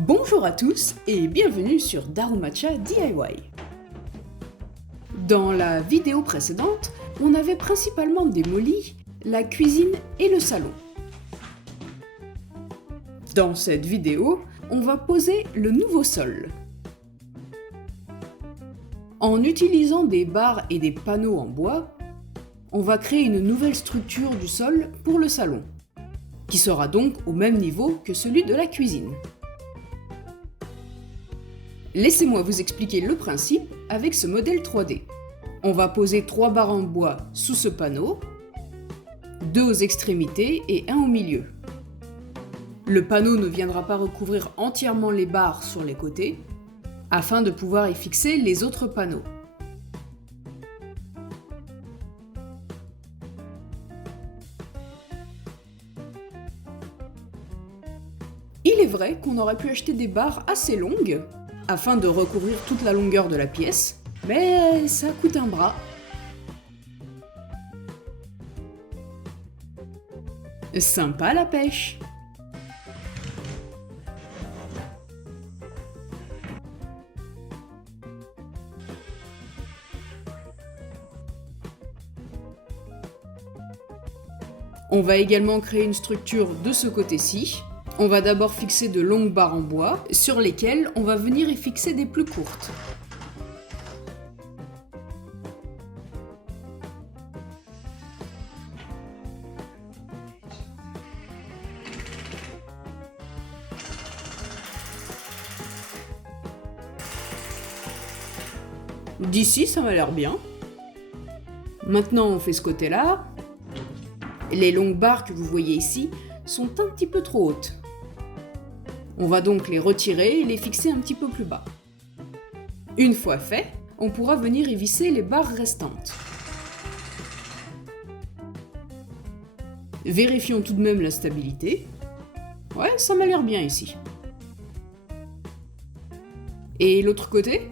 Bonjour à tous et bienvenue sur Darumacha DIY. Dans la vidéo précédente, on avait principalement démoli la cuisine et le salon. Dans cette vidéo, on va poser le nouveau sol. En utilisant des barres et des panneaux en bois, on va créer une nouvelle structure du sol pour le salon, qui sera donc au même niveau que celui de la cuisine. Laissez-moi vous expliquer le principe avec ce modèle 3D. On va poser 3 barres en bois sous ce panneau, 2 aux extrémités et 1 au milieu. Le panneau ne viendra pas recouvrir entièrement les barres sur les côtés, afin de pouvoir y fixer les autres panneaux. Il est vrai qu'on aurait pu acheter des barres assez longues, afin de recouvrir toute la longueur de la pièce, mais ça coûte un bras. Sympa la pêche! On va également créer une structure de ce côté-ci. On va d'abord fixer de longues barres en bois, sur lesquelles on va venir y fixer des plus courtes. D'ici, ça m'a l'air bien. Maintenant, on fait ce côté-là. Les longues barres que vous voyez ici sont un petit peu trop hautes. On va donc les retirer et les fixer un petit peu plus bas. Une fois fait, on pourra venir y visser les barres restantes. Vérifions tout de même la stabilité. Ouais, ça m'a l'air bien ici. Et l'autre côté?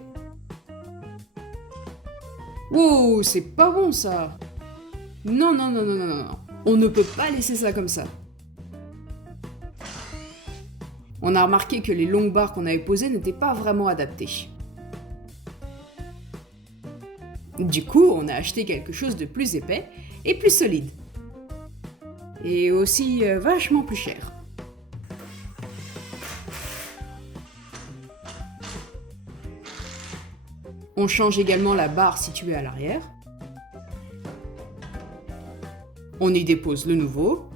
Wow, c'est pas bon ça! Non, non, non, non, non, non, non. On ne peut pas laisser ça comme ça. On a remarqué que les longues barres qu'on avait posées n'étaient pas vraiment adaptées. Du coup, on a acheté quelque chose de plus épais et plus solide. Et aussi vachement plus cher. On change également la barre située à l'arrière. On y dépose le nouveau.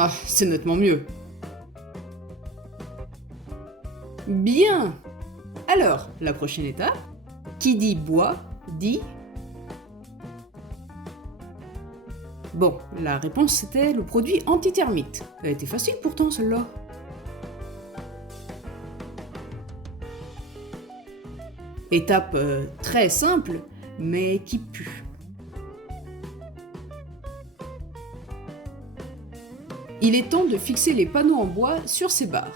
Ah, c'est nettement mieux. Bien! Alors, la prochaine étape, qui dit bois, dit... Bon, la réponse c'était le produit anti-termite. Elle était facile pourtant celle-là. Étape très simple, mais qui pue. Il est temps de fixer les panneaux en bois sur ces barres.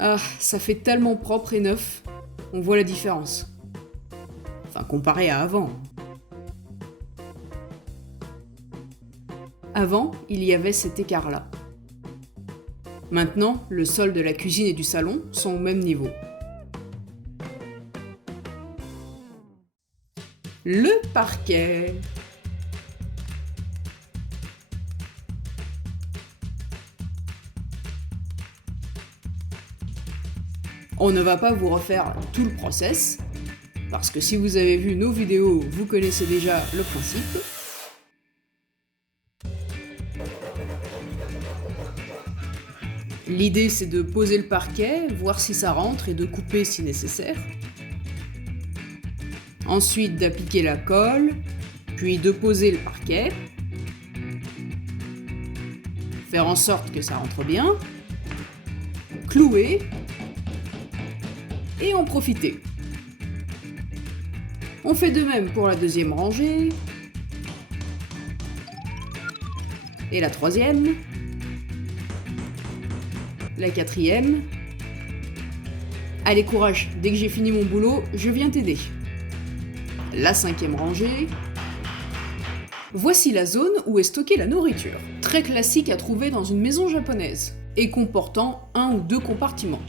Ah, ça fait tellement propre et neuf, on voit la différence. Enfin, comparé à avant. Avant, il y avait cet écart-là. Maintenant, le sol de la cuisine et du salon sont au même niveau. Le parquet. On ne va pas vous refaire tout le process, parce que si vous avez vu nos vidéos, vous connaissez déjà le principe. L'idée c'est de poser le parquet, voir si ça rentre et de couper si nécessaire. Ensuite d'appliquer la colle, puis de poser le parquet. Faire en sorte que ça rentre bien, clouer et en profiter. On fait de même pour la deuxième rangée et la troisième, la quatrième. Allez, courage, dès que j'ai fini mon boulot, je viens t'aider. La cinquième rangée. Voici la zone où est stockée la nourriture, très classique à trouver dans une maison japonaise, et comportant un ou deux compartiments.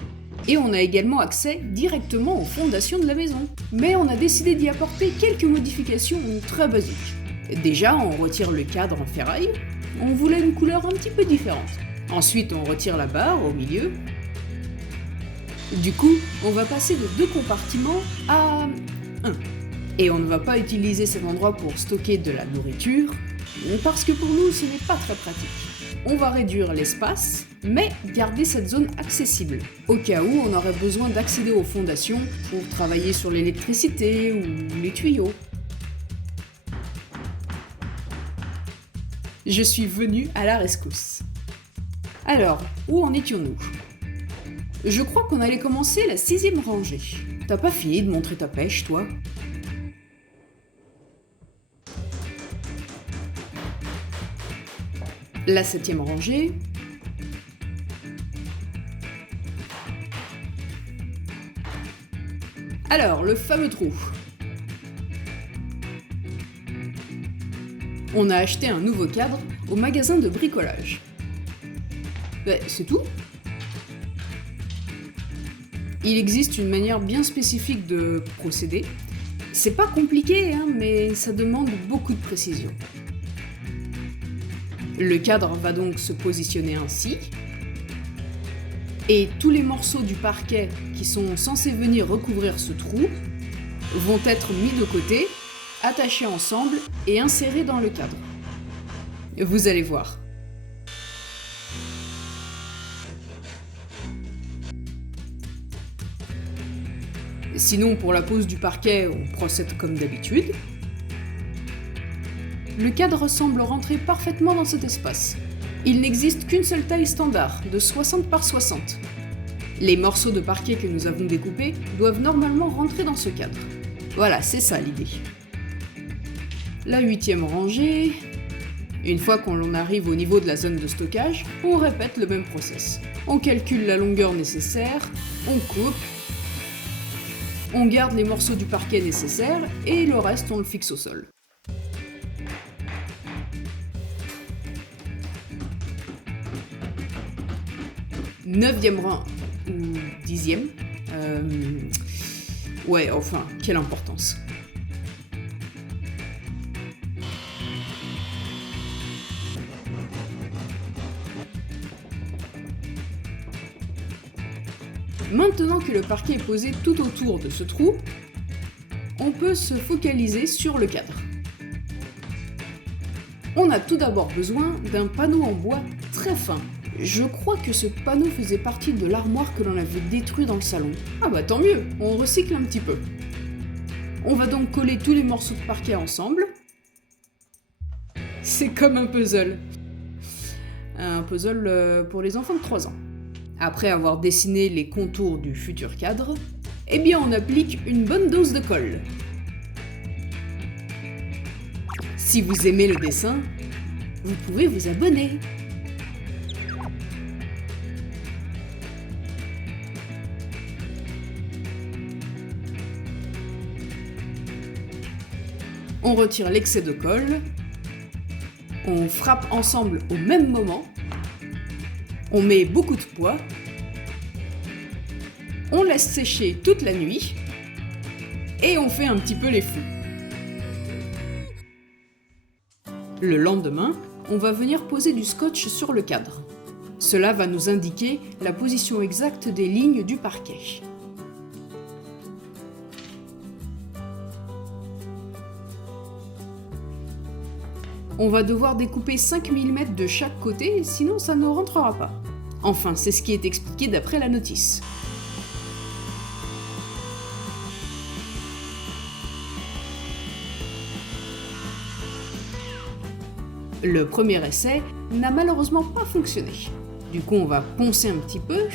Et on a également accès directement aux fondations de la maison. Mais on a décidé d'y apporter quelques modifications très basiques. Déjà, on retire le cadre en ferraille, on voulait une couleur un petit peu différente. Ensuite, on retire la barre au milieu. Du coup, on va passer de 2 compartiments à 1. Et on ne va pas utiliser cet endroit pour stocker de la nourriture, parce que pour nous, ce n'est pas très pratique. On va réduire l'espace, mais garder cette zone accessible, au cas où on aurait besoin d'accéder aux fondations pour travailler sur l'électricité ou les tuyaux. Je suis venue à la rescousse. Alors, où en étions-nous ? Je crois qu'on allait commencer la 6e rangée. T'as pas fini de montrer ta pêche, toi ? La 7e rangée. Alors, le fameux trou. On a acheté un nouveau cadre au magasin de bricolage. C'est tout ? Il existe une manière bien spécifique de procéder. C'est pas compliqué, mais ça demande beaucoup de précision. Le cadre va donc se positionner ainsi, et tous les morceaux du parquet qui sont censés venir recouvrir ce trou vont être mis de côté, attachés ensemble et insérés dans le cadre. Vous allez voir. Sinon, pour la pose du parquet, on procède comme d'habitude. Le cadre semble rentrer parfaitement dans cet espace. Il n'existe qu'une seule taille standard, de 60 par 60. Les morceaux de parquet que nous avons découpés doivent normalement rentrer dans ce cadre. Voilà, c'est ça l'idée. La 8e rangée. Une fois qu'on arrive au niveau de la zone de stockage, on répète le même process. On calcule la longueur nécessaire, on coupe, on garde les morceaux du parquet nécessaires et le reste on le fixe au sol. Neuvième rang, ou 10e. Ouais, enfin, quelle importance. Maintenant que le parquet est posé tout autour de ce trou, on peut se focaliser sur le cadre. On a tout d'abord besoin d'un panneau en bois très fin. Je crois que ce panneau faisait partie de l'armoire que l'on avait détruit dans le salon. Ah bah tant mieux, on recycle un petit peu. On va donc coller tous les morceaux de parquet ensemble. C'est comme un puzzle. Un puzzle pour les enfants de 3 ans. Après avoir dessiné les contours du futur cadre, eh bien on applique une bonne dose de colle. Si vous aimez le dessin, vous pouvez vous abonner. On retire l'excès de colle, on frappe ensemble au même moment, on met beaucoup de poids, on laisse sécher toute la nuit et on fait un petit peu les fous. Le lendemain, on va venir poser du scotch sur le cadre. Cela va nous indiquer la position exacte des lignes du parquet. On va devoir découper 5 mm de chaque côté, sinon ça ne rentrera pas. Enfin, c'est ce qui est expliqué d'après la notice. Le premier essai n'a malheureusement pas fonctionné. Du coup, on va poncer un petit peu.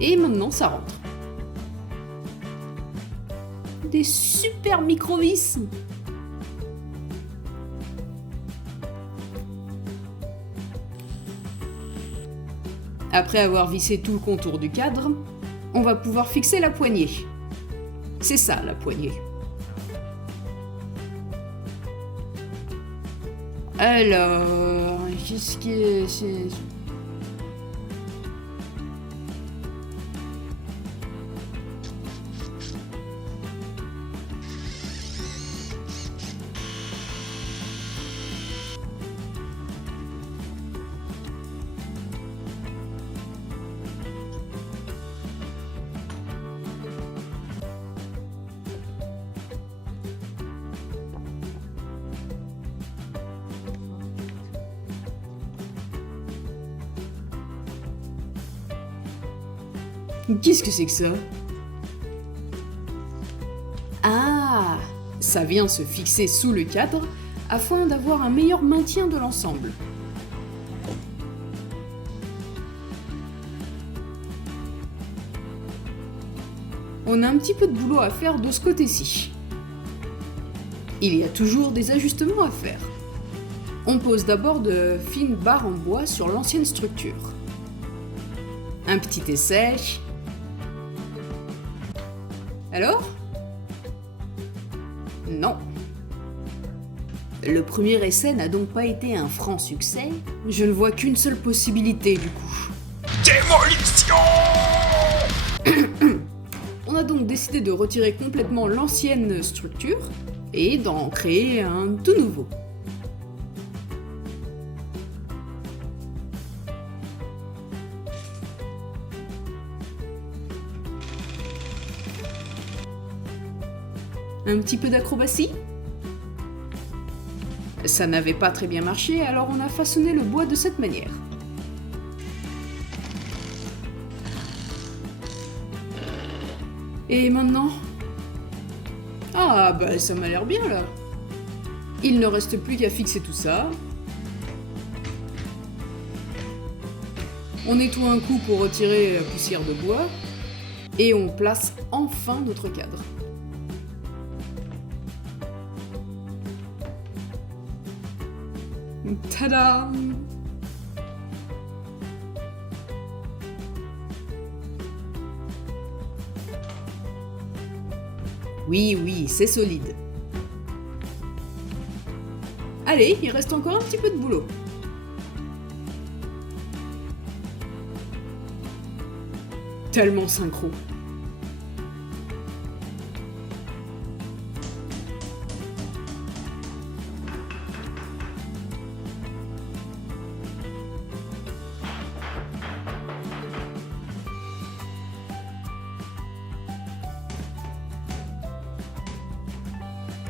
Et maintenant, ça rentre. Des super micro-vis! Après avoir vissé tout le contour du cadre, on va pouvoir fixer la poignée. C'est ça, la poignée. Alors, qu'est-ce qui est... Qu'est-ce que c'est que ça? Ah! Ça vient se fixer sous le cadre afin d'avoir un meilleur maintien de l'ensemble. On a un petit peu de boulot à faire de ce côté-ci. Il y a toujours des ajustements à faire. On pose d'abord de fines barres en bois sur l'ancienne structure. Un petit essai. Alors? Non. Le premier essai n'a donc pas été un franc succès. Je ne vois qu'une seule possibilité du coup. Démolition! On a donc décidé de retirer complètement l'ancienne structure et d'en créer un tout nouveau. Un petit peu d'acrobatie? Ça n'avait pas très bien marché, alors on a façonné le bois de cette manière. Et maintenant? Ah bah ça m'a l'air bien là. Il ne reste plus qu'à fixer tout ça. On nettoie un coup pour retirer la poussière de bois. Et on place enfin notre cadre. Tada! Oui, c'est solide. Allez, il reste encore un petit peu de boulot. Tellement synchro.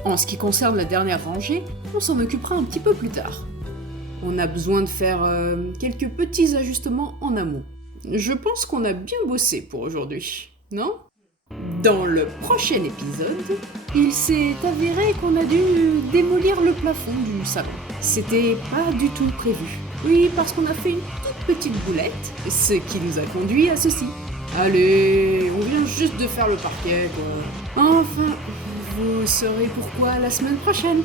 En ce qui concerne la dernière rangée, on s'en occupera un petit peu plus tard. On a besoin de faire quelques petits ajustements en amont. Je pense qu'on a bien bossé pour aujourd'hui, non? Dans le prochain épisode, il s'est avéré qu'on a dû démolir le plafond du salon. C'était pas du tout prévu. Oui, parce qu'on a fait une toute petite boulette, ce qui nous a conduit à ceci. Allez, on vient juste de faire le parquet, quoi. Enfin... Vous saurez pourquoi la semaine prochaine.